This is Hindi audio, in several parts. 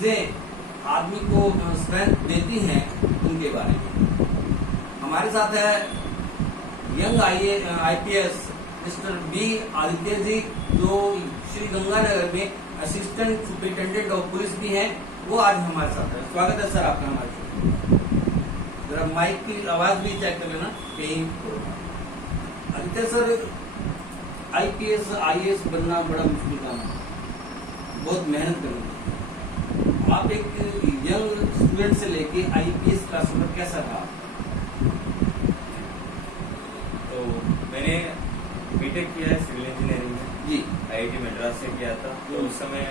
चीजें आदमी को स्ट्रेंथ देती हैं उनके बारे में। हमारे साथ है young IPS mister B Aditya ji, जो श्री गंगानगर में असिस्टेंट सुपरिटेंडेंट ऑफ पुलिस भी हैं। वो आज हमारे साथ है। स्वागत है सर आपका हमारे साथ। जरा माइक की आवाज भी चेक कर लेना कहीं। आदित्य सर, आईपीएस आईएएस बनना बड़ा मुश्किल काम है, बहुत मेहनत करनी है। आप एक यंग स्टूडेंट से लेके आईपीएस का सफर कैसा रहा? तो मैंने बीटेक किया है सिविल इंजीनियरिंग में जी, आईआईटी मद्रास से किया था। तो उस समय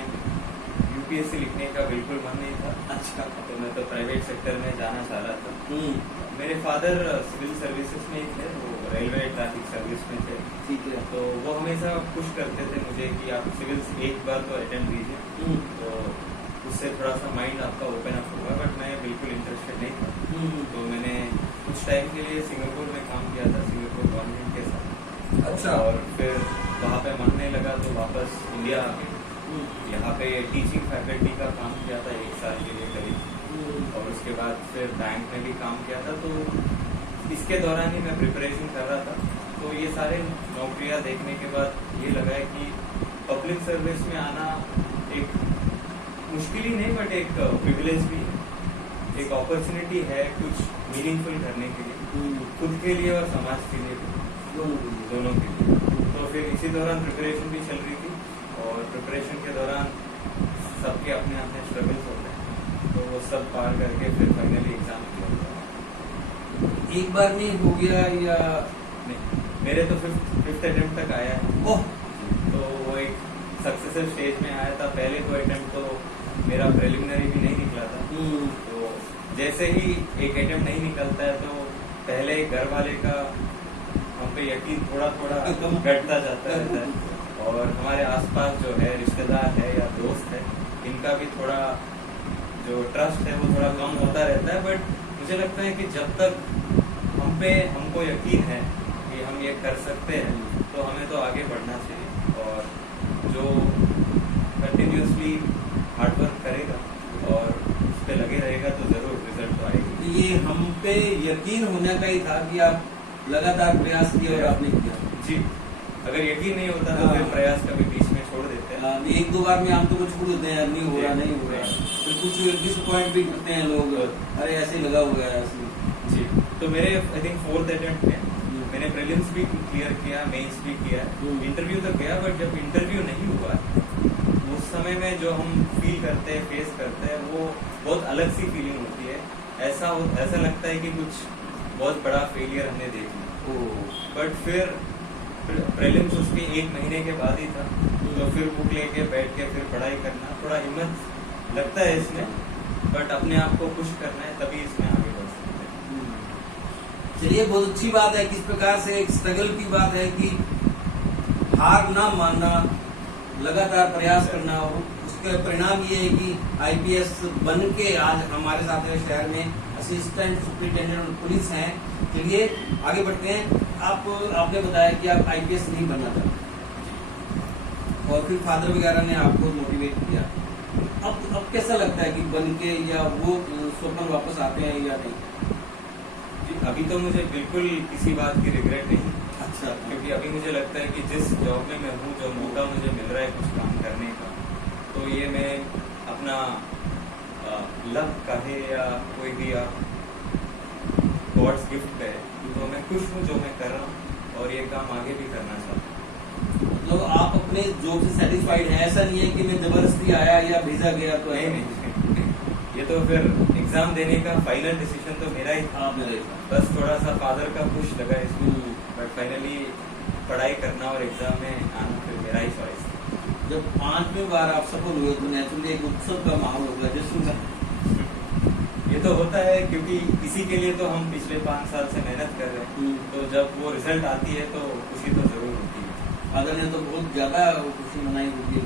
यूपीएससी लिखने का बिल्कुल मन नहीं था। अच्छा। तो मैं तो प्राइवेट सेक्टर में जाना चाह रहा था। मेरे फादर सिविल सर्विसेज में ही थे, वो रेलवे ट्रैफिक सर्विस में थे। ठीक है। तो वो हमेशा पुश करते थे मुझे कि आप सिविल एक बार तो अटेम्प्ट कीजिए, तो उससे थोड़ा सा माइंड आपका ओपन अप होगा। बट मैं बिल्कुल इंटरेस्टेड नहीं था। तो मैंने कुछ टाइम के लिए सिंगापुर में काम किया था, सिंगापुर गवर्नमेंट के साथ। अच्छा। और फिर वहाँ पे मन नहीं लगा तो वापस इंडिया आ गए। यहाँ पे टीचिंग फैकल्टी का काम किया था 1 साल के लिए करीब। और उसके बाद फिर बैंक में भी काम किया था। तो इसके दौरान ही मैं प्रिपरेशन कर रहा था। तो ये सारे नौकरियां देखने के बाद ये लगा है कि पब्लिक सर्विस में आना एक मुश्किल ही नहीं, बट एक प्रिविलेज भी है, एक अपॉर्चुनिटी है कुछ मीनिंगफुल करने के लिए, खुद के लिए और समाज के लिए भी, दोनों के लिए। तो फिर इसी दौरान प्रिपरेशन भी चल रही थी। और प्रिपरेशन के दौरान सबके अपने अपने स्ट्रगल्स होते हैं, तो वो सब पार करके फिर फाइनली एग्जाम दिया। एक बार में हो गया या नहीं, मेरे तो फिफ्थ अटेम्प्ट तक आया है। ओह, तो वो एक सक्सेसिव स्टेज में आया था। पहले तो अटेम्प्ट तो मेरा प्रिलिमिनरी भी नहीं निकला था। तो जैसे ही एक अटेम्प्ट नहीं निकलता है तो पहले घर वाले का हम पे यकीन थोड़ा थोड़ा घटता जाता रहता है। और हमारे आसपास जो है रिश्तेदार है या दोस्त है, इनका भी थोड़ा जो ट्रस्ट है वो थोड़ा कम होता रहता है। बट मुझे लगता है कि जब तक हमको यकीन है कि हम ये कर सकते हैं, तो हमें तो आगे बढ़ना चाहिए। और जो कंटिन्यूअसली हार्डवर्क करेगा और उस पर लगे रहेगा तो जरूर रिजल्ट तो आएगा। ये हम पे यकीन होने का ही था कि आप लगातार प्रयास किए और आपने किया। जी, अगर यकीन नहीं होता तो फिर प्रयास कभी बीच में छोड़ देते हैं। 1-2 बार में हम तो कुछ छोड़ देते हैं, नहीं हो रहा। फिर कुछ डिसअपॉइंट भी करते हैं लोग, अरे ऐसे ही लगा हुआ है ऐसे। जी, तो मेरे आई थिंक 4th अटेम्प्ट में मैंने प्रीलिम्स भी क्लियर किया, मेंस भी किया, इंटरव्यू तक गया। बट जब इंटरव्यू नहीं हुआ, उस समय में जो हम फील करते हैं, फेस करते हैं, वो बहुत अलग सी फीलिंग होती है। ऐसा लगता है कि कुछ बहुत बड़ा फेलियर हमने देख लिया। बट फिर प्रीलिम्स उसके 1 महीने के बाद ही था। तो फिर बुक लेके बैठ के फिर पढ़ाई करना, थोड़ा हिम्मत लगता है इसमें, बट अपने आप को पुश करना है, तभी इसमें आगे बढ़ सकते हैं। चलिए, बहुत अच्छी बात है। किस प्रकार से एक स्ट्रगल की बात है कि हार ना मानना, लगातार प्रयास करना। और उसका परिणाम ये है कि आईपीएस बन के आज हमारे साथ शहर में असिस्टेंट सुपरिटेंडेंट पुलिस हैं। चलिए आगे बढ़ते हैं। आपने बताया कि आप आईपीएस नहीं बनना चाहते, और फिर फादर वगैरह ने आपको मोटिवेट किया। अब कैसा लगता है कि बन के या वो स्वप्न वापस आते हैं या नहीं? जी, अभी तो मुझे बिल्कुल किसी बात की रिग्रेट नहीं। अच्छा। क्योंकि अभी मुझे लगता है कि जिस जॉब में मैं हूँ, जो मौका मुझे मिल रहा है कुछ काम करने का, तो ये मैं अपना लक कहे या कोई भी आप गॉड्स गिफ्ट कहे, तो मैं खुश हूँ जो मैं कर रहा हूँ और ये काम आगे भी करना चाहता हूँ। मतलब आप अपने जॉब से सेटिस्फाइड हैं? ऐसा नहीं है कि मैं जबरदस्ती आया या भेजा गया तो नहीं ये तो फिर एग्जाम देने का फाइनल डिसीजन तो मेरा ही था। बस थोड़ा सा फादर का पुश लगा इसमें, बट फाइनली पढ़ाई करना और एग्जाम में आना फिर मेरा ही चॉइस था। जब 5वीं बार आप सफल हुए तो नेचुरली एक उत्सव का माहौल होगा, जश्न का। ये तो होता है, क्योंकि इसी के लिए तो हम पिछले 5 साल से मेहनत कर रहे हैं। तो जब वो रिजल्ट आती है तो खुशी तो जरूर होती है। फादर ने तो बहुत ज्यादा खुशी मनाई होगी,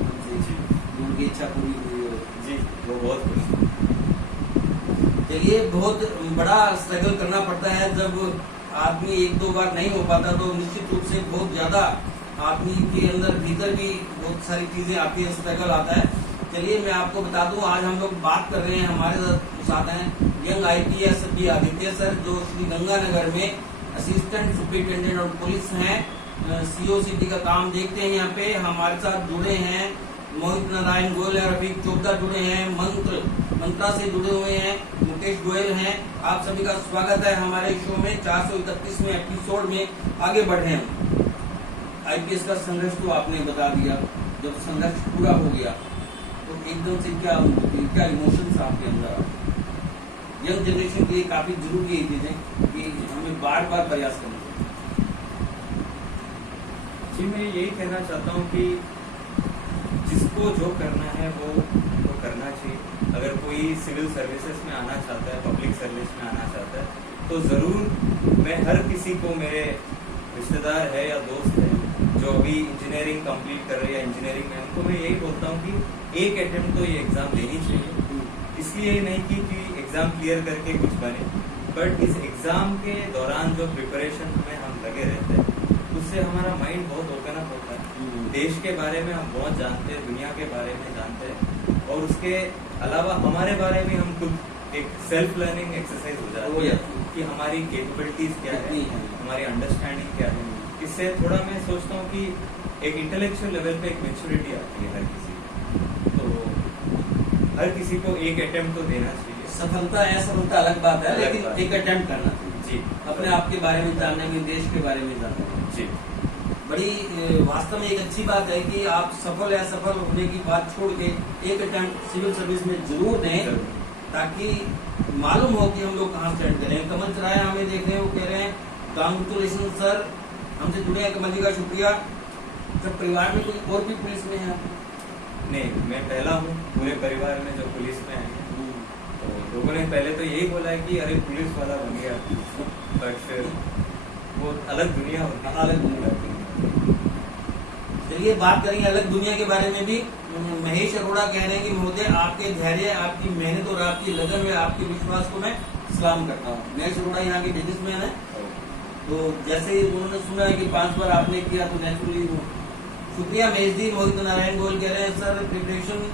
उनकी इच्छा पूरी हुई हो। जी, वो बहुत खुश। चलिए, बहुत बड़ा स्ट्रगल करना पड़ता है। जब आदमी 1-2 बार नहीं हो पाता तो निश्चित रूप से बहुत ज्यादा आदमी के अंदर भीतर भी बहुत सारी चीजें आती है, स्ट्रगल आता है। चलिए मैं आपको बता दूं, आज हम लोग बात कर रहे हैं, हमारे साथ हैं young IPS B Aditya sir, जो श्री गंगानगर में असिस्टेंट सुपरिटेंडेंट और पुलिस हैं, COCT का काम देखते हैं। यहाँ पे हमारे साथ जुड़े हैं मोहित नारायण गोयल और रफीक चोपड़ा जुड़े हैं, मंत्रा से जुड़े हुए हैं मुकेश गोयल हैं। आप सभी का स्वागत है हमारे शो में 431वें एपिसोड में। आगे बढ़े हम। IPS का संघर्ष तो आपने बता दिया, जब संघर्ष पूरा हो गया तो एकदम से क्या इमोशंस आपके अंदर? यंग जनरेशन के लिए काफी जरूरी है चीजें कि हमें बार बार प्रयास करना चाहिए। जी मैं यही कहना चाहता हूँ कि जिसको जो करना है वो करना चाहिए। अगर कोई सिविल सर्विसेज में आना चाहता है, पब्लिक सर्विस में आना चाहता है, तो ज़रूर मैं हर किसी को, मेरे रिश्तेदार है या दोस्त है जो अभी इंजीनियरिंग कंप्लीट कर रहे हैं या इंजीनियरिंग में, उनको मैं यही बोलता हूँ कि एक अटेम्प्ट तो ये एग्ज़ाम देनी चाहिए। इसलिए नहीं कि एग्ज़ाम क्लियर करके कुछ बने, बट इस एग्ज़ाम के दौरान जो प्रिपरेशन में हम लगे रहते हैं उससे हमारा माइंड बहुत ओपन अप होता है। देश के बारे में हम बहुत जानते हैं, दुनिया के बारे में जानते हैं, और उसके अलावा हमारे बारे में हम खुद एक सेल्फ लर्निंग एक्सरसाइज हो जाती है कि हमारी कैपेबिलिटीज क्या है, हमारी अंडरस्टैंडिंग क्या है। इससे थोड़ा मैं सोचता हूँ कि एक इंटेलेक्चुअल लेवल पे एक मैच्योरिटी आती है हर किसी को। तो हर किसी को एक अटेम्प्ट तो देना चाहिए। सफलता असफलता अलग बात है, लेकिन एक अटेम्प्ट करना चाहिए जी, अपने आप के बारे में जानने में, देश के बारे में जानने में। जी बड़ी वास्तव में एक अच्छी बात है कि आप सफल या असफल होने की बात छोड़ के एक अटेम्प्ट सिविल सर्विस में जरूर दें, ताकि मालूम हो कि हम लोग कहाँ स्टैंड करें। कमल चराय हमें देख रहे हैं, वो कह रहे हैं कांग्रेचुलेशन सर, हमसे जुड़े हैं। कमल जी का शुक्रिया। जब परिवार में कोई और भी पुलिस में है? नहीं, मैं पहला हूँ पूरे परिवार में जो पुलिस में है। तो लोगों ने पहले तो यही बोला है कि अरे पुलिस वाला बन गया, बट फिर वो अलग दुनिया होती है। अलग दुनिया। चलिए बात करेंगे अलग दुनिया के बारे में भी। महेश अरोड़ा कह रहे हैं कि महोदय आपके धैर्य, आपकी मेहनत और आपकी लगन में आपके विश्वास को मैं सलाम करता हूँ। महेश अरोड़ा यहाँ के बिजनेसमैन है, तो जैसे ही उन्होंने सुना है कि 5 बार आपने किया तो नेचुरली वो। शुक्रिया महेश जी। मोहित नारायण गोयल कह रहे हैं सर प्रिपरेशन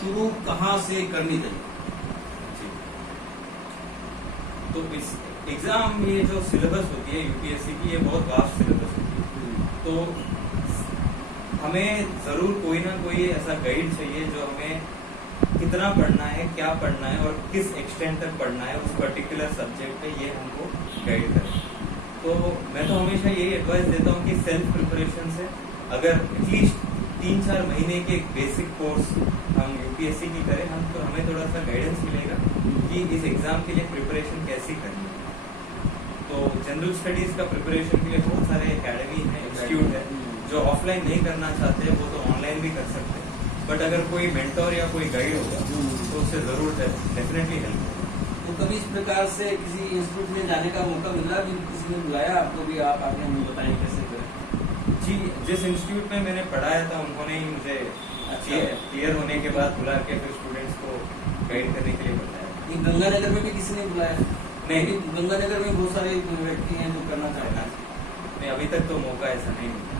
शुरू कहाँ से करनी चाहिए? तो इस एग्जाम ये जो सिलेबस होती है UPSC की, ये बहुत वास्ट सिलेबस होती है। तो हमें जरूर कोई ना कोई ऐसा गाइड चाहिए जो हमें कितना पढ़ना है, क्या पढ़ना है और किस एक्सटेंट तक पढ़ना है उस पर्टिकुलर सब्जेक्ट पे, ये हमको गाइड करे। तो मैं तो हमेशा यही एडवाइस देता हूँ कि सेल्फ प्रिपरेशन से अगर एटलीस्ट 3-4 महीने के बेसिक कोर्स हम UPSC की करें हम, तो हमें थोड़ा सा गाइडेंस मिलेगा कि इस एग्जाम के लिए प्रिपरेशन कैसी करनी है। तो जनरल स्टडीज का प्रिपरेशन के लिए बहुत सारे एकेडमी है, इंस्टीट्यूट है। जो ऑफलाइन नहीं करना चाहते वो तो ऑनलाइन भी कर सकते हैं, बट अगर कोई मेंटोर या कोई गाइड होगा तो उससे जरूर डेफिनेटली हेल्प होगा। तो कभी इस प्रकार से किसी इंस्टीट्यूट में जाने का मौका मिला, भी किसी ने बुलाया आपको, भी आप आगे हमें बताएं कैसे करें? जी, जिस इंस्टीट्यूट में मैंने पढ़ाया था उन्होंने ही मुझे क्लियर होने के बाद बुला के फिर स्टूडेंट्स को गाइड करने के लिए बताया। गंगानगर में भी किसी ने बुलाया? नहीं, गंगानगर में बहुत सारे व्यक्ति हैं जो करना चाहते हैं। नहीं, अभी तक तो मौका ऐसा नहीं मिला।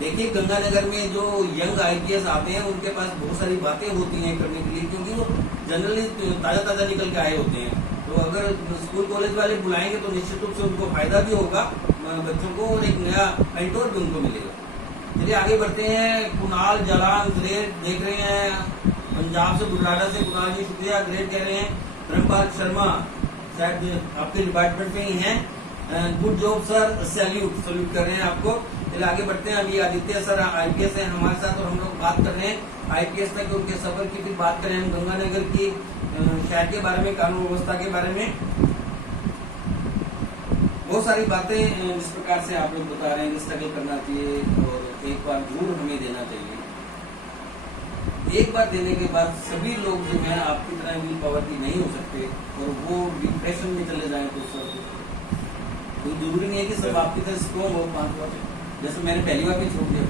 देखिए गंगानगर में जो यंग IPS आते हैं उनके पास बहुत सारी बातें होती हैं करने के लिए, क्योंकि वो जनरली ताज़ा निकल के आए होते हैं। तो अगर स्कूल कॉलेज वाले बुलाएंगे तो निश्चित रूप से उनको फायदा भी होगा बच्चों को, और एक नया मेंटोर भी उनको मिलेगा। चलिए आगे बढ़ते हैं। कुणाल जालान ग्रेट देख रहे हैं, पंजाब से बुढ़ाड़ा से। कुणाल जी शुक्रिया, ग्रेट कह रहे हैं। धर्मपाल शर्मा शायद आपके डिपार्टमेंट में ही हैं, गुड जॉब सर, सैल्यूट कर रहे हैं आपको। चलिए आगे बढ़ते हैं। अभी आदित्य सर IPS है हमारे साथ और हम लोग बात कर रहे हैं IPS तक उनके सफर की। फिर बात करें हम गंगानगर की शहर के बारे में, कानून व्यवस्था के बारे में, बहुत सारी बातें जिस प्रकार से आप लोग बता रहे हैं कि स्ट्रगल करना चाहिए और एक बार जरूर हमें देना चाहिए। एक बार देने के बाद सभी लोग जो है आपकी तरह विल पावर की नहीं हो सकते और वो डिप्रेशन में चले जाए तो सब कोई जरूरी नहीं है कि सब आपकी तरह स्ट्रॉन्ग हो 5 बार, जैसे मैंने पहली बार भी छोड़ दिया।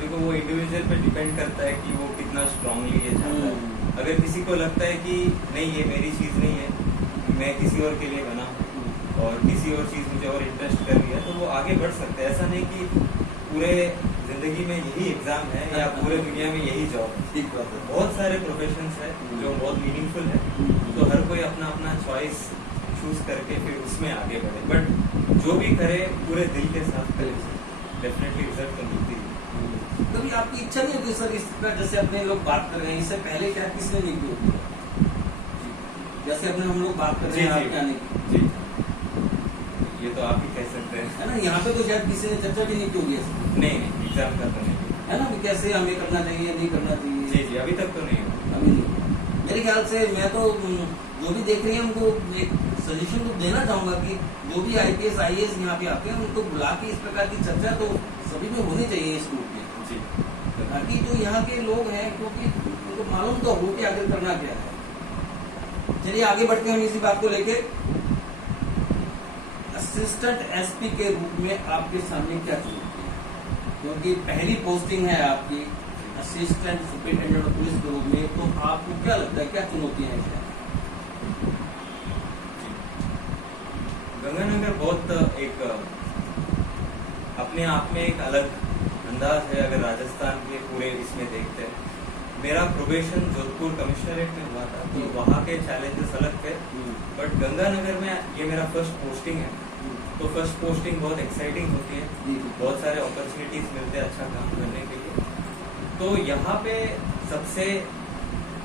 देखो वो इंडिविजुअल पे डिपेंड करता है कि वो कितना स्ट्रांगली ये चाहता है। अगर किसी को लगता है कि नहीं ये मेरी चीज नहीं है, मैं किसी और के लिए बना और किसी और चीज मुझे और इंटरेस्ट कर लिया, तो वो आगे बढ़ सकता है। ऐसा नहीं कि पूरे जिंदगी में यही एग्जाम है या पूरे दुनिया में यही जॉब है। ठीक बात है। बहुत सारे प्रोफेशंस है जो बहुत मीनिंगफुल है, तो हर कोई अपना अपना चॉइस चूज करके फिर उसमें आगे बढ़े, बट जो भी करे पूरे दिल के साथ करे, डेफिनेटली रिजल्ट तो मिलती है। कभी आपकी इच्छा नहीं होती सर इस पर, जैसे अपने लोग बात कर रहे हैं, इससे पहले क्या किसने नहीं की होती? जैसे अपने हम लोग बात कर रहे हैं आपके आने की, जी, ये तो आप ही कह सकते हैं। है ना, यहाँ पे तो शायद किसी ने चर्चा भी नहीं की होगी ऐसे। नहीं, एग्जाम का तो नहीं है ना, कि कैसे हमें करना चाहिए नहीं करना चाहिए। जी जी, अभी तक तो नहीं हुआ। अभी नहीं। मेरे ख्याल से मैं तो जो भी देख रही हैं उनको एक सजेशन तो देना चाहूंगा कि जो भी IPS IAS यहाँ पे आते हैं उनको बुला के इस प्रकार की चर्चा तो सभी में होनी चाहिए इस ग्रुप में, जी, ताकि जो यहाँ के लोग हैं क्योंकि उनको मालूम तो हो कि आगे करना क्या है। चलिए आगे बढ़ते हैं हम इसी बात को लेके। असिस्टेंट SP के रूप में आपके सामने क्या चुनौती है? क्योंकि पहली पोस्टिंग है आपकी असिस्टेंट सुपरिटेंडेंट ऑफ पुलिस के रूप में, तो आपको क्या लगता है क्या चुनौतियां हैं? गंगानगर बहुत एक अपने आप में एक अलग अंदाज है। अगर राजस्थान के पूरे इसमें देखते हैं, मेरा प्रोबेशन जोधपुर कमिश्नरेट में हुआ था, तो वहाँ के चैलेंजेस अलग थे, बट गंगानगर में ये मेरा फर्स्ट पोस्टिंग है, तो फर्स्ट पोस्टिंग बहुत एक्साइटिंग होती है, बहुत सारे अपॉर्चुनिटीज मिलते हैं अच्छा काम करने के लिए। तो यहाँ पे सबसे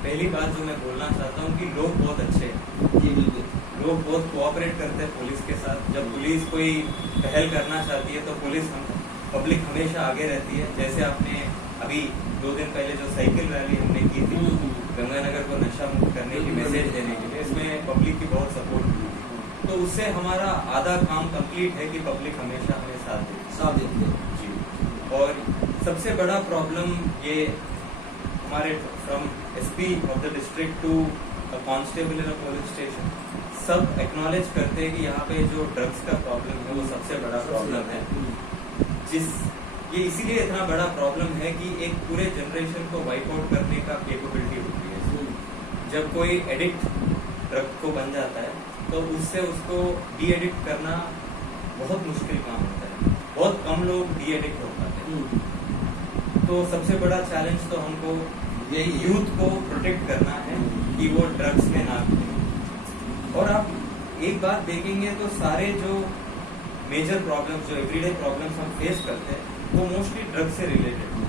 पहली बात जो मैं बोलना चाहता हूँ कि लोग बहुत अच्छे हैं। जी बिल्कुल, लोग बहुत कोऑपरेट करते हैं पुलिस के साथ। जब पुलिस कोई पहल करना चाहती है तो पुलिस पब्लिक हमेशा आगे रहती है। जैसे आपने अभी 2 दिन पहले जो साइकिल रैली हमने की थी गंगानगर को नशा मुक्त करने की मैसेज देने के लिए, इसमें पब्लिक की बहुत सपोर्ट मिली थी। तो उससे हमारा आधा काम कंप्लीट है कि पब्लिक हमेशा हमें साथ देती है। जी, और सबसे बड़ा प्रॉब्लम ये हमारे from SP of the district to constable in a police station सब एक्नॉलेज करते हैं कि यहाँ पे जो ड्रग्स का प्रॉब्लम है वो सबसे बड़ा प्रॉब्लम है। ये इसीलिए इतना बड़ा प्रॉब्लम है कि एक पूरे जनरेशन को वाइप आउट करने का कैपेबिलिटी होती है। जब कोई एडिक्ट ड्रग को बन जाता है तो उससे उसको डी एडिक्ट करना बहुत मुश्किल काम होता है। बहुत कम लोग डी एडिक्ट हो पाते हैं। तो सबसे बड़ा चैलेंज तो हमको यही यूथ को प्रोटेक्ट करना है कि वो ड्रग्स में ना घुसे। और आप एक बात देखेंगे तो सारे जो मेजर प्रॉब्लम्स जो एवरीडे प्रॉब्लम्स हम फेस करते हैं वो मोस्टली ड्रग से रिलेटेड।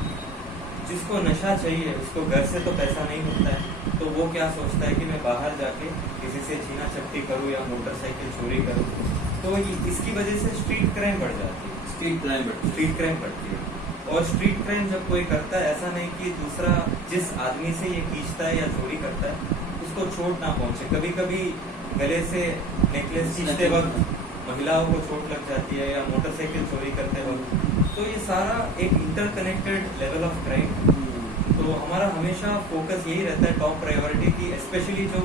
जिसको नशा चाहिए उसको घर से तो पैसा नहीं मिलता है, तो वो क्या सोचता है कि मैं बाहर जाके किसी से छीना चपटी करूँ या मोटरसाइकिल चोरी करूँ। तो इसकी वजह से स्ट्रीट क्राइम बढ़ जाती है। स्ट्रीट क्राइम बढ़ती है। और स्ट्रीट क्राइम जब कोई करता है, ऐसा नहीं कि दूसरा जिस आदमी से ये खींचता है या चोरी करता है उसको चोट ना पहुंचे। कभी कभी गले से नेकलेस खींचते वक्त महिलाओं को चोट लग जाती है या मोटरसाइकिल चोरी करते वक्त। तो ये सारा एक इंटरकनेक्टेड लेवल ऑफ क्राइम। तो हमारा हमेशा फोकस यही रहता है, टॉप प्रायोरिटी की, स्पेशली जो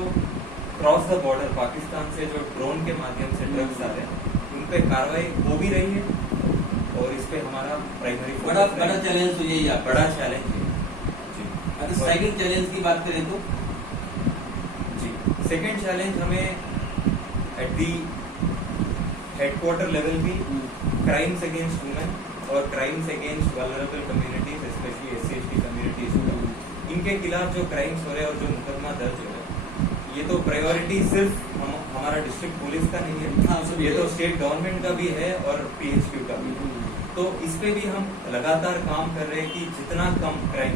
क्रॉस द बॉर्डर पाकिस्तान से जो ड्रोन के माध्यम से ड्रग्स आ रहे हैं उन पे कार्रवाई हो भी रही है। और इस पे हमारा प्राइमरी बड़ा चैलेंज तो यही है। बड़ा चैलेंज है। अगर सेकंड चैलेंज की बात करें तो जी, सेकंड चैलेंज हमें एट दी हेडक्वार्टर लेवल भी क्राइम्स अगेंस्ट वुमेन और crimes against vulnerable communities, specially SC/ST communities, इनके खिलाफ जो क्राइम्स हो रहे हैं और जो मुकदमा दर्ज हो रहे हैं, ये तो प्रायोरिटी सिर्फ हमारा डिस्ट्रिक्ट पुलिस का नहीं है। हाँ, ये तो स्टेट गवर्नमेंट का भी है और PHQ का भी है। तो इस पे भी हम लगातार काम कर रहे हैं कि जितना कम क्राइम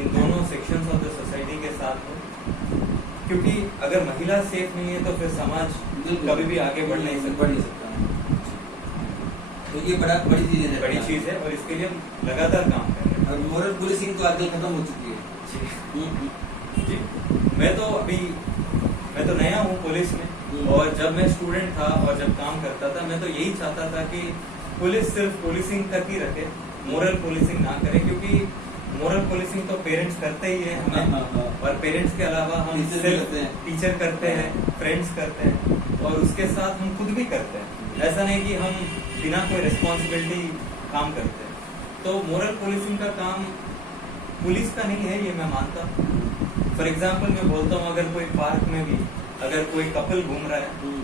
इन दोनों सेक्शंस ऑफ द सोसाइटी के साथ हो, क्योंकि अगर महिला सेफ नहीं है तो फिर समाज कभी भी आगे बढ़ नहीं सकता। तो ये बड़ी चीज है और इसके लिए हम लगातार काम कर रहे हैं। और मोरल पुलिसिंग तो आजकल खत्म हो चुकी है। जी, मैं तो नया हूँ पुलिस में, और जब मैं स्टूडेंट था और जब काम करता था मैं तो यही चाहता था कि पुलिस सिर्फ पुलिसिंग तक ही रखे, मोरल पुलिसिंग ना करे, क्योंकि मोरल पुलिसिंग तो पेरेंट्स करते ही है हमें, और पेरेंट्स के अलावा हम सिर्फ टीचर करते हैं, फ्रेंड्स करते हैं, और उसके साथ हम खुद भी करते हैं। ऐसा नहीं कि हम बिना कोई रिस्पॉन्सिबिलिटी काम करते हैं। तो मोरल पुलिसिंग का काम पुलिस का नहीं है, ये मैं मानता हूँ। फॉर एग्जाम्पल मैं बोलता हूँ, अगर कोई पार्क में भी अगर कोई कपल घूम रहा है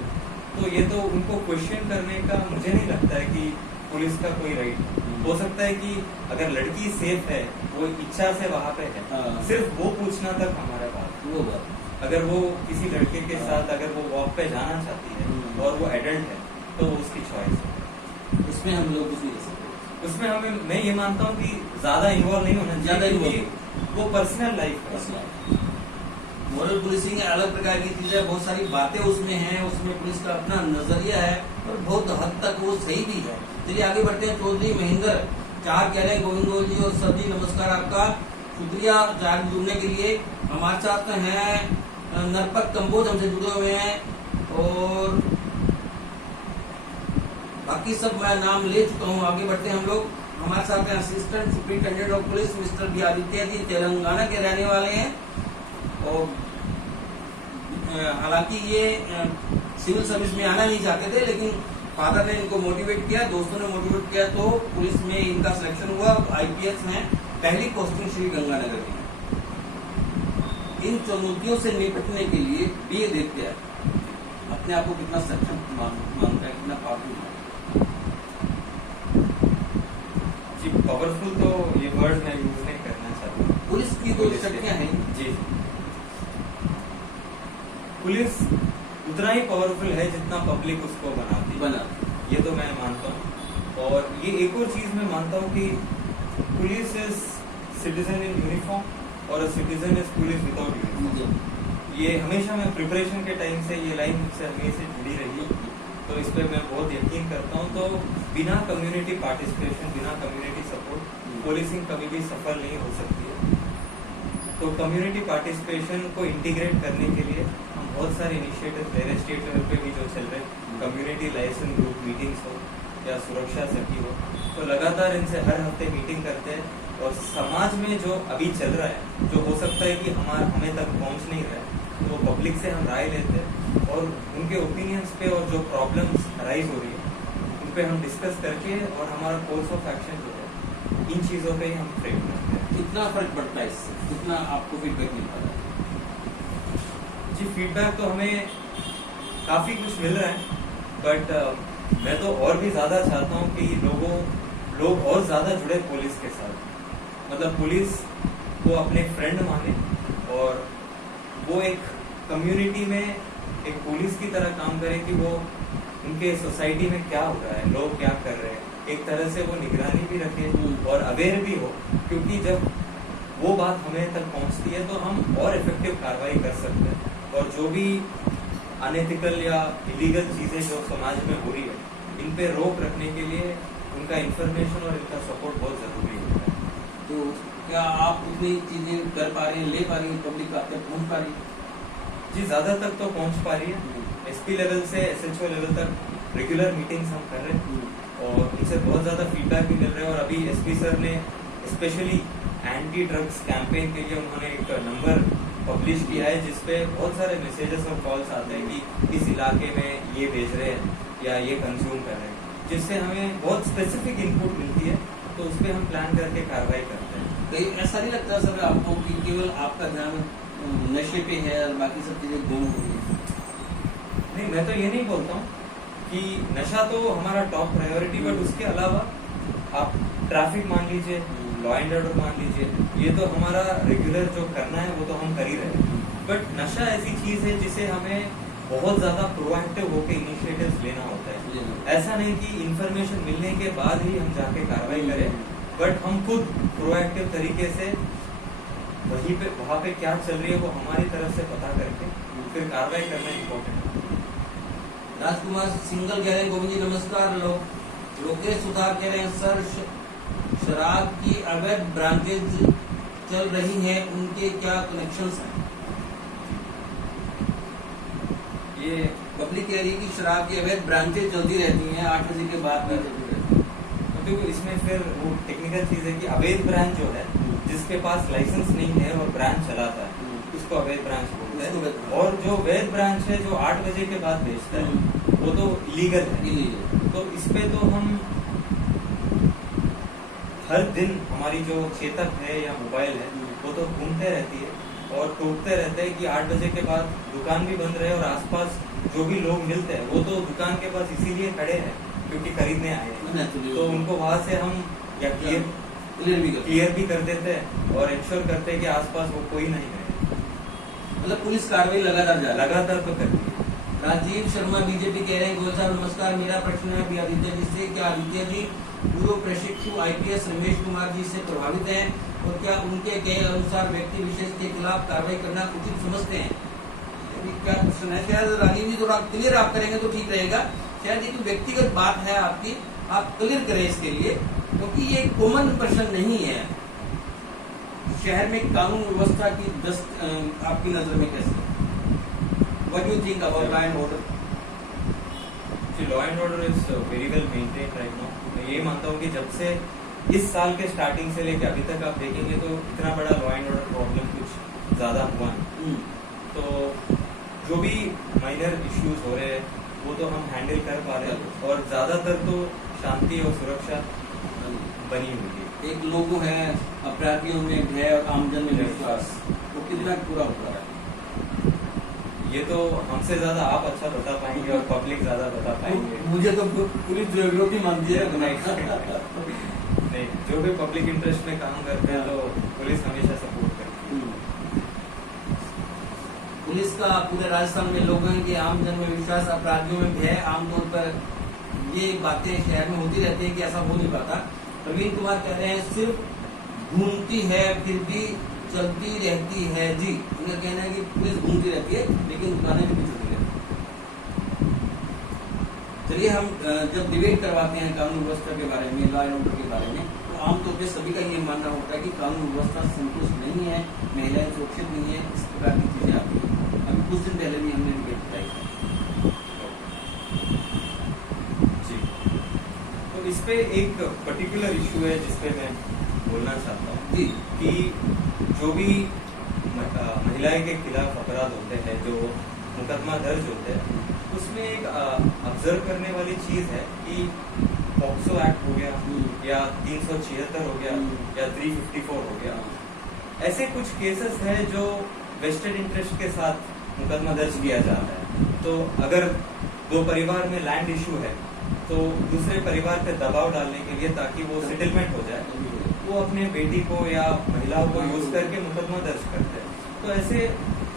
तो ये तो उनको क्वेश्चन करने का मुझे नहीं लगता है कि पुलिस का कोई राइट हो सकता है कि अगर लड़की सेफ है, वो इच्छा से वहाँ पे है, हाँ। सिर्फ वो पूछना तक हमारा बात। वो बात अगर वो किसी लड़के के हाँ। साथ अगर वो वॉक पे जाना चाहती है और वो एडल्ट है तो वो उसकी चॉइस है। उसमें हम लोग कुछ नहीं कर सकते। उसमें हमें, मैं ये मानता हूँ कि ज्यादा इन्वॉल्व नहीं होना ज्यादा चाहिए, involve क्योंकि वो पर्सनल लाइफ है। मॉरल पुलिसिंग अलग प्रकार की चीज है, बहुत सारी बातें उसमें हैं, उसमें पुलिस का अपना नजरिया है और बहुत हद तक वो सही भी है। चलिए आगे बढ़ते हैं। चौधरी महेंद्र चार कह रहे हैं, गोविंद गोयल जी और सर जी नमस्कार, आपका शुक्रिया चार जुड़ने के लिए। हमारे साथ हैं नरपत कंबोज, हमसे जुड़े हुए हैं, और बाकी सब मैं नाम ले चुका हूँ। आगे बढ़ते हैं हम लोग। हमारे साथ हैं assistant superintendent of police mister B Aditya ji, Telangana के रहने वाले हैं, और हालांकि ये सिविल सर्विस में आना नहीं चाहते थे, लेकिन फादर ने इनको मोटिवेट किया, दोस्तों ने मोटिवेट किया, तो पुलिस में इनका सिलेक्शन हुआ। आईपीएस हैं, पहली पोस्टिंग श्री गंगानगर में। इन चुनौतियों से निपटने के लिए बी आदित्य अपने आप को कितना सक्षम मानता है, कितना पावरफुल है? जी, पावरफुल तो ये वर्ड मैं यूज नहीं करना चाहता। पुलिस की दो शक्तियां हैं जी, पुलिस उतना ही पावरफुल है जितना पब्लिक उसको बनाती है, ये तो मैं मानता हूँ। और ये एक और चीज मैं मानता हूँ कि police is citizen in uniform और citizen is police without uniform. ये हमेशा मैं प्रिपरेशन के टाइम से ये लाइन मुझसे हमेशा जुड़ी रही, तो इस पर मैं बहुत यकीन करता हूँ। तो बिना कम्युनिटी पार्टिसिपेशन, बिना कम्युनिटी सपोर्ट पुलिसिंग कभी भी सफल नहीं हो सकती है। तो कम्युनिटी पार्टिसिपेशन को इंटीग्रेट करने के लिए हम बहुत सारे इनिशिएटिव ले रहे, स्टेट लेवल पे भी जो चल रहे, कम्युनिटी लाइसेंस ग्रुप मीटिंग्स हो या सुरक्षा सखी हो, तो लगातार इनसे हर हफ्ते मीटिंग करते हैं। और समाज में जो अभी चल रहा है, जो हो सकता है कि हमें तक पहुंच नहीं रहा है, तो वो पब्लिक से हम राय लेते हैं और उनके ओपिनियंस पे और जो प्रॉब्लम्स राइज हो रही है उन पे हम डिस्कस करके, और हमारा कोर्स ऑफ एक्शन जो है इन चीज़ों पे ही हम फ्रेम करते हैं। कितना फर्क पड़ता है इससे, कितना आपको फीडबैक मिलता है? जी, फीडबैक तो हमें काफ़ी कुछ मिल रहा है, बट मैं तो और भी ज़्यादा चाहता हूँ कि लोग और ज़्यादा जुड़े पुलिस के साथ, मतलब पुलिस को अपने फ्रेंड माने और वो एक कम्युनिटी में एक पुलिस की तरह काम करे कि वो उनके सोसाइटी में क्या हो रहा है, लोग क्या कर रहे हैं, एक तरह से वो निगरानी भी रखे और अवेयर भी हो, क्योंकि जब वो बात हमें तक पहुंचती है तो हम और इफेक्टिव कार्रवाई कर सकते हैं। और जो भी अनएथिकल या इलीगल चीज़ें जो समाज में हो रही है, इन पे रोक रखने के लिए उनका इंफॉर्मेशन और इनका सपोर्ट बहुत ज़रूरी होता है। तो क्या आप उतनी चीजें कर पा रहे हैं, ले पा रही हैं, पब्लिक आप तक पहुंच पा रही है? जी, ज़्यादा तक तो पहुंच पा रही है। एसपी लेवल से एसएचओ लेवल तक रेगुलर मीटिंग्स हम कर रहे हैं और उनसे बहुत ज़्यादा फीडबैक भी मिल रहा है। और अभी एसपी सर ने स्पेशली एंटी ड्रग्स कैंपेन के लिए उन्होंने एक नंबर पब्लिश किया है, जिसपे बहुत सारे मैसेजेस और कॉल्स आते हैं कि इस इलाके में ये बेच रहे हैं या ये कंज्यूम कर रहे हैं, जिससे हमें बहुत स्पेसिफिक इनपुट मिलती है, तो उस पर हम प्लान करके कार्रवाई करते हैं। कहीं ऐसा नहीं लगता सर आपको कि केवल आपका ध्यान नशे पे है और बाकी सब चीजें गुम हो गई? नहीं, मैं तो ये नहीं बोलता हूँ कि नशा तो हमारा टॉप प्रायोरिटी, बट उसके अलावा आप ट्रैफिक मान लीजिए, लॉ एंड ऑर्डर मान लीजिए, ये तो हमारा रेगुलर जो करना है वो तो हम कर ही रहे हैं। बट नशा ऐसी चीज़ है जिसे हमें बहुत ज़्यादा प्रोएक्टिव होकर इनिशिएटिव्स लेना होता है। ऐसा नहीं कि इंफॉर्मेशन मिलने के बाद ही हम जाके कार्रवाई करें, बट हम खुद प्रोएक्टिव तरीके से वहाँ पे क्या चल रही है वो हमारी तरफ से पता करके फिर कार्रवाई करना इम्पोर्टेंट है। राजकुमार सिंगल कह रहे हैं, गोविंद जी नमस्कार। लोकेश सुधार कह रहे हैं, सर शराब की अवैध ब्रांचेज चल रही हैं, उनके क्या कनेक्शंस हैं? ये पब्लिक कह रही है कि शराब की अवैध ब्रांचेज चलती रहती हैं, 8 बजे के बाद भी चलती रहती हैं। तो देखो, इसमें फिर वो टेक्निकल चीज़ है कि अवैध ब्रांच जो है, जिसके पास लाइसेंस नहीं है और ब्रांच चलाता है, उसको अवैध ब्रांच बोलते हैं। और जो वैध ब्रांच है जो 8 बजे के बाद बेचता है, वो तो इलीगल है। तो इस पे तो हम हर दिन हमारी जो चेतक है या मोबाइल है वो तो घूमते रहती है और टोकते रहते हैं कि 8 बजे के बाद दुकान भी बंद रहे, और आसपास जो भी लोग मिलते हैं वो तो दुकान के पास इसीलिए खड़े हैं क्योंकि खरीदने आए हैं, Naturally, तो okay. उनको वहां से हम या क्लियर भी कर देते हैं और इंश्योर करते हैं कि आसपास वो कोई नहीं है। मतलब पुलिस कार्रवाई लगातार जारी है। लगातार तो करती है। राजीव शर्मा बीजेपी कह रहे हैं, गोयल साहब नमस्कार, मेरा प्रश्न है अभी आदित्य जी से, क्या आदित्य जी पूर्व प्रशिक्षु आईपीएस रमेश कुमार जी से प्रभावित हैं और क्या उनके कहे अनुसार व्यक्ति विशेष के खिलाफ कार्रवाई करना उचित समझते हैं? अभी क्या क्वेश्चन है, शायद राजीव जी थोड़ा क्लियर आप करेंगे तो ठीक रहेगा। शायद ये तो व्यक्तिगत बात है आपकी, आप क्लियर करें इसके लिए, क्योंकि ये कॉमन प्रश्न नहीं है। शहर में कानून व्यवस्था की आपकी नजर में कैसे? What do you think about law and order? Law and order is very well maintained right now. मैं ये मानता हूँ कि जब से इस साल के स्टार्टिंग से लेकर अभी तक आप देखेंगे तो इतना बड़ा लॉ एंड ऑर्डर प्रॉब्लम कुछ ज्यादा हुआ नहीं। तो जो भी माइनर इश्यूज हो रहे हैं वो तो हम हैंडल कर पा रहे हैं और ज्यादातर तो शांति और सुरक्षा बनी हुई है। एक लोगों है अपराधियों में भय और आमजन में विश्वास, वो कितना पूरा हो रहा है? ये तो हमसे ज्यादा आप अच्छा बता पाएंगे और पब्लिक ज्यादा बता पाएंगे। मुझे तो पुलिस विरोधी मानती है। नहीं, जो भी पब्लिक इंटरेस्ट में काम करते हैं तो पुलिस हमेशा सपोर्ट करती है। पुलिस का पूरे राजस्थान में लोगों के आमजन में विश्वास, अपराधियों में भय, आमतौर पर ये बातें शहर में होती रहती है कि ऐसा हो नहीं पाता। प्रवीण कुमार कह रहे हैं सिर्फ घूमती है फिर भी चलती रहती है जी। उनका कहना है कि पुलिस घूमती रहती है लेकिन दुकानें भी चलती रहती है। चलिए, हम जब डिबेट करवाते हैं कानून व्यवस्था के बारे में, लॉ एंड ऑर्डर के बारे में, तो आमतौर पर सभी का ये मानना होता है कि कानून व्यवस्था संतुष्ट नहीं है, महिलाएं सुरक्षित नहीं है, इस प्रकार की चीजें आती है। अभी कुछ दिन पहले भी हमने डिबेट कराई जी। तो इस पे एक पर्टिकुलर इशू है जिसपे मैं बोलना चाहता हूँ जी। कि जो भी महिलाएं के खिलाफ अपराध होते हैं, जो मुकदमा दर्ज होते हैं, उसमें एक ऑब्जर्व करने वाली चीज है कि पॉक्सो एक्ट हो गया या 376 हो गया या 354 हो गया, ऐसे कुछ केसेस हैं जो वेस्टेड इंटरेस्ट के साथ मुकदमा दर्ज किया जाता है। तो अगर दो परिवार में लैंड इशू है तो दूसरे परिवार पे दबाव डालने के लिए, ताकि वो सेटलमेंट हो जाए, वो अपने बेटी को या महिलाओं को यूज करके मुकदमा दर्ज करते हैं। तो ऐसे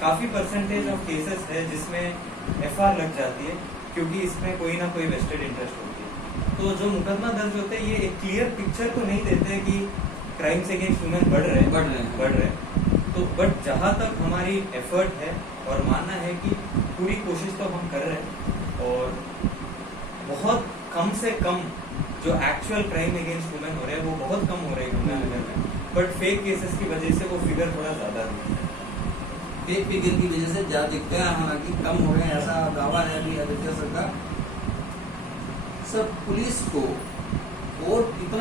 काफी परसेंटेज ऑफ केसेस है जिसमें एफआईआर लग जाती है, क्योंकि इसमें कोई ना कोई वेस्टेड इंटरेस्ट होती है। तो जो मुकदमा दर्ज होते हैं ये एक क्लियर पिक्चर तो नहीं देते कि क्राइम्स अगेंस्ट वुमेन बढ़ रहे हैं। तो बट जहाँ तक हमारी एफर्ट है और मानना है कि पूरी कोशिश तो हम कर रहे हैं और बहुत कम से कम जो एक्चुअल क्राइम अगेंस्ट वुमेन हो रहे हैं वो बहुत कम हो रहे हैं यमुनानगर में, बट फेक केसेस की वजह से वो फिगर थोड़ा ज्यादा दिखता है। फेक फिगर की वजह से ज्यादा दिखते हैं, हालांकि कम हो रहे हैं ऐसा दावा है अभी आदित्य सर का। सर, पुलिस को और इतना